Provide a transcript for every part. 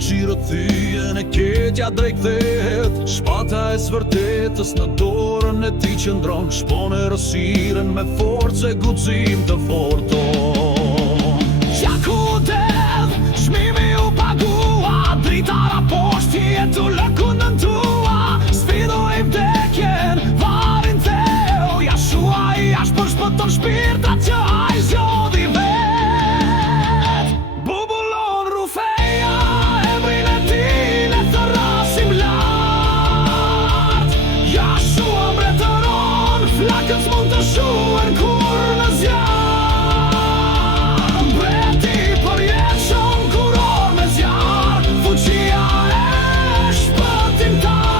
Zinxhirët thyen e ketja drejt kthehet. Shpata e svërtetës në dorën e tij qëndron. Shpon errësirën me forcë e guxim të forton. Gjaku del, çmimi u pagua, dritara poshtë jetu lëkundën tua. Sfidoj vdekjen, varin theu, Jashua I ashtë për shpëton shpirtra që ai zgjodhi vet. Bubulon Rufeja, emrin e tij le thrasim lart. Jashua mbretëron, flakët s'mund të shuhen kur në zjarr. Mbreti përjetshon kuror me zjarr, fuqia e shpëtimtarit.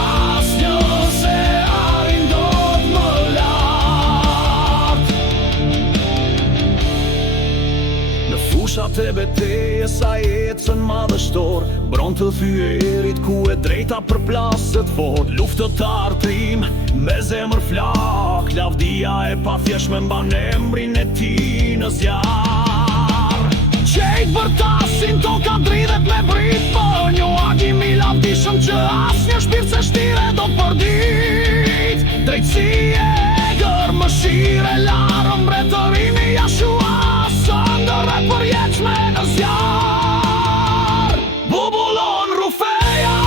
Asnjë se arrin dot më lart. Në fushat e betejës ai ecën madhështor, bron të thyerit ku e drejta përplaset fort. Luftëtar trim me zemër flak, lavdia e pathjeshme mban emrin e tij në zjarr. Qejt bërtasin toka dridhet me brit, po një agim I lavdishëm që asnjë shpirt se shtire do përdit. Drejtësi e egër, mëshirë e larë, mbretërimi Jashua, sëndër e përjetshme në zjarr. Bubulon Rufeja,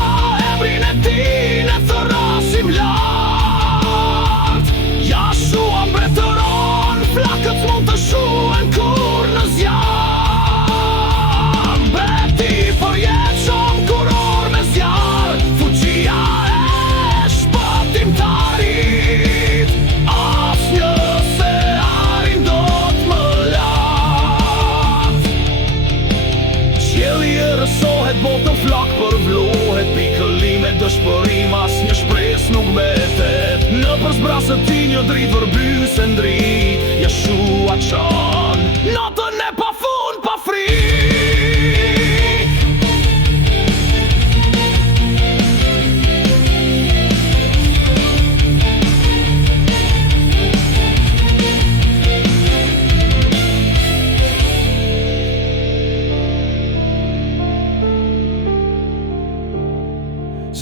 emrin e tij ne thrasim lart. Jashua mbretëron, flakët s'mund të shuhen kur në zjarr. Mbreti përjetshëm kuror me zjarr, fuqia e shpëtimtarit. Asnjë se arrin dot më lart. Qielli errësohet, botën flak përvlohet, pikëllime dëshpërim, asnjë shpresë nuk mbetet. Nëpër zbrasët tij një dritë vërbysë ndrit, Jashua çon natën e pafund pa frikë.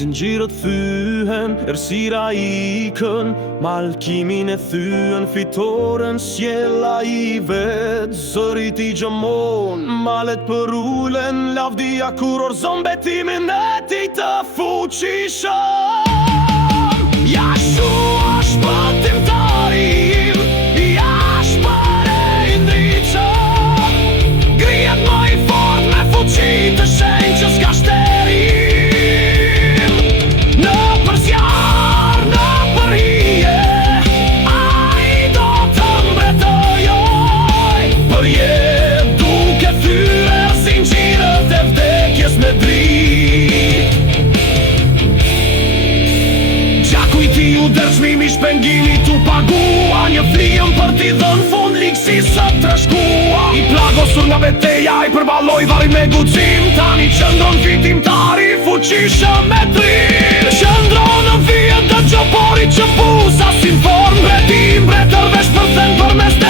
Zinxhirët thyhen, errësira ikën, mallkimin e thyen, fitoren sjell ai vet. Zërit I gjëmon, malet përulen, lavdia kur orzon betimin e tij të fuqishëm. Jashua shpëtimtarim, jashtë për e ndriqëm. Grihet më I fort me fuqi të shenjtë që s'ka shterim. Çmimi shpengimi tu pagua, një flijën për t'i dhënë fund ligjësisë të trashëgua. I plagosur nga beteja I përballoi varrin me guxim, tani qëndron fitimtari fuqishëm me trim. Qëndron në vijën të gjopori që busa si formë, mbreti mbretërvesh përthen përmes